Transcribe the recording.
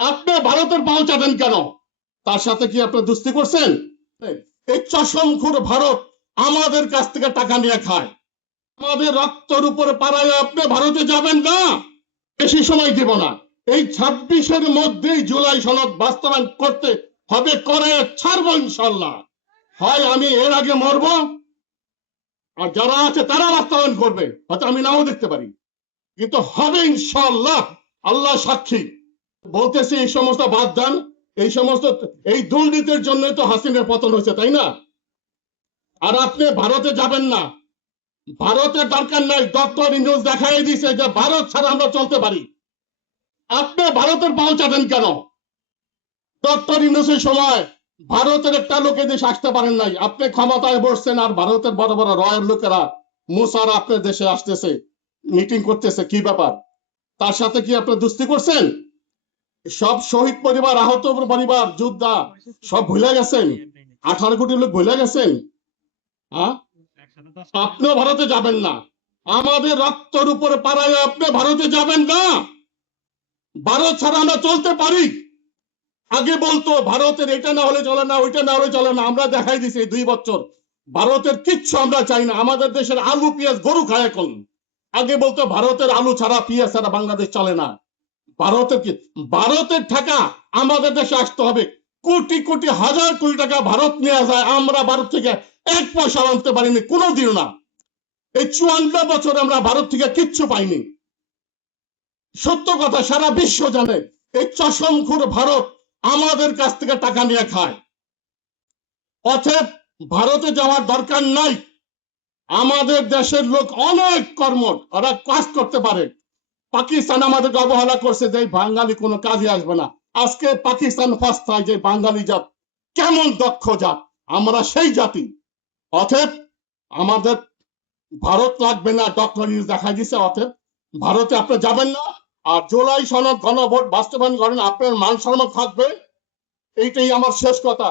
আপনি ভারতের পাও চাটেন কেন? তার সাথে কি আপনি দুস্তি করছেন? এই চশমখোর ভারত আমাদের কাছ থেকে টাকা নিয়ে খায়। আমাদের রক্তের উপরে পাড়ায় আপনি ভারতে যাবেন না, বেশি সময় দিব না। এই 26-এর মধ্যেই জুলাই সনদ বাস্তবায়ন করতে হবে, করে ছাড়বো ইনশাল্লাহ। হয় আমি এর আগে মরবো, আর যারা আছে তারা বাস্তবায়ন করবে, হয়তো আমি নাও দেখতে পারি, কিন্তু হবে ইনশাল্লাহ। আল্লাহ সাক্ষী। বলতেছি এই সমস্ত বাদ দেন। এই সমস্ত এই দুর্নীতির জন্য তো হাসিনের পতন হয়েছে, তাই না? আর আপনি ভারতে যাবেন না, ভারতের দরকার নাই। ডক্টর ইউনূস দেখাই দিয়েছে যে ভারত ছাড়া আমরা চলতে পারি। আপনি ভারতের পাও চাটেন কেন? ডক্টর ইউনূসের সময় ভারতের একটা লোক দেশে আসতে পারেন নাই, আপনি ক্ষমতায় বসছেন, আর ভারতের বড় বড় রয়ের লোকেরা মুসার আপনার দেশে আসতেছে, মিটিং করতেছে। কি ব্যাপার? তার সাথে কি আপনি দুস্তি করছেন? সব শহীদ পরিবার, আহত পরিবার, যোদ্ধা সব ভুলে গেছেন? 18 কোটি লোক ভুলে গেছেন? হ্যাঁ, আপনিও ভারতে যাবেন না। আমাদের রক্তের উপরে পাড়ায় আপনি ভারতে যাবেন না। ভারত ছাড়া আমরা চলতে পারি। আগে বলতো ভারতের এটা না হলে চলে না, ওইটা না হলে চলে না। আমরা দেখাই দিছি 2 বছর ভারতের কিচ্ছু আমরা চাই না। আমাদের দেশের আলু পেঁয়াজ গরু খায় এখন। আগে বলতো ভারতের আলু ছাড়া পেঁয়াজ ছাড়া বাংলাদেশ চলে না। ভারতের কি, ভারতের টাকা আমাদের দেশে আসতে হবে। কোটি কোটি হাজার কোটি টাকা ভারত নেওয়া যায়, আমরা ভারত থেকে 1 পয়সা আনতে পারিনি কোনোদিনও না। এই 54 বছর আমরা ভারত থেকে কিচ্ছু পাইনি। সত্য কথা সারা বিশ্ব জানে। এই চশমখোর ভারত আমাদের কাছ থেকে টাকা নিয়ে খায়। অতএব ভারতে যাওয়ার দরকার নাই। আমাদের দেশের লোক অনেক কর্মঠ, ওরা কাজ করতে পারে। পাকিস্তান আমাদেরকে অবহেলা করছে যে বাঙালি কোনো কাজে আসবে না। আজকে পাকিস্তান ফাস্তায় যে বাঙালি জাত কেমন দক্ষ জাত, আমরা সেই জাতি। অতএব আমাদের ভারত লাগবে না, ডক্টর ইউনূস দেখা দিচ্ছে। অতএব ভারতে আপনি যাবেন না। আর জুলাই সনদ গণভোট বাস্তবায়ন করেন, আপনার মান সম্মান থাকবে। এইটাই আমার শেষ কথা।